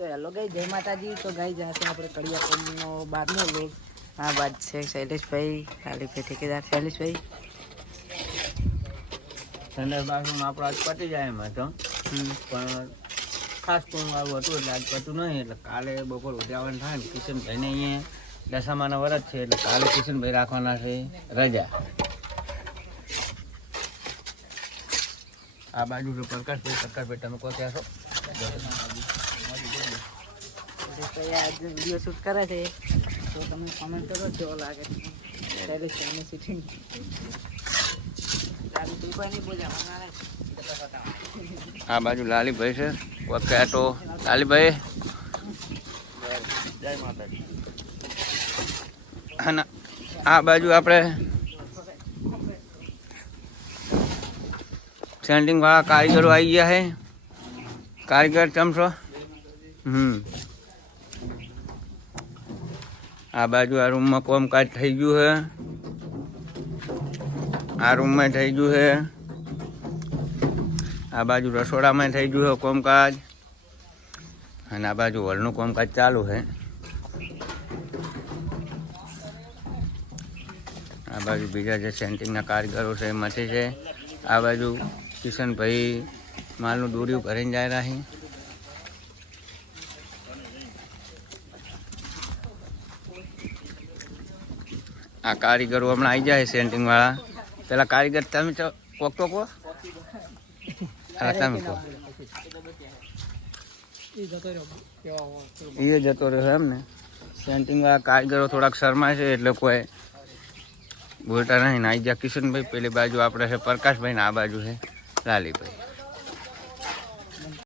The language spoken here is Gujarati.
તો હેલો ગાઈ જય માતાજી। તો ગાઈ જશે આપણે કડિયા કોમનો 12મો લોગ। આ બાદ છે શૈલેષભાઈ તાલીફે ઠેકેદાર શૈલેષભાઈ સંદર બાથરૂમ આપણો આજ પતી જાય એમાં તો પણ ખાસ કોણ વાળું હતું એટલે આજ પતું નહીં એટલે કાલે બપોર ઉદ્યાવન થાય ને કિશનભાઈને અહીંયા દશામાના વરસ છે એટલે કાલે કિશનભાઈ રાખવાના છે રજા। આ બાજુ તો પ્રકાશભાઈ તમે કોઈ કહેશો? આજે વિડીયો શૂટ કરે છે તો તમે કોમેન્ટ કરો કેવો લાગે છે શૈલેષભાઈની શૂટિંગ। આ બાજુ લાલીભાઈ છે વખતો લાલીભાઈ જય માતાજી। અને આ બાજુ આપણે સેન્ટિંગ વાળા કારીગરો આવી ગયા છે। કારીગર ચમશો આ બાજુ આ રૂમમાં કામકાજ થઈ ગયું છે। આ રૂમમાં થઈ ગયું છે। આ બાજુ રસોડામાં થઈ ગયું છે કામકાજ અને આ બાજુ હોલનું કામકાજ ચાલુ છે। આ બાજુ બીજા જે સેન્ટિંગના કારીગરો છે એમાંથી છે। આ બાજુ કિશનભાઈ માલનું દોરીયું ભરીને જાય રહ્યા છે। આ કારીગરો હમણાં આવી જાય સેન્ટિંગ વાળા। પેલા કારીગર તમે કોક તો કહો તમે કહો એ જતો રહ્યો એમ ને। સેન્ટિંગ વાળા કારીગરો થોડાક શરમાય છે એટલે કોઈ બોલતા નહીં। આવી ગયા કિશનભાઈ, પેલી બાજુ આપણે છે પ્રકાશભાઈ ને આ બાજુ છે લાલીભાઈ।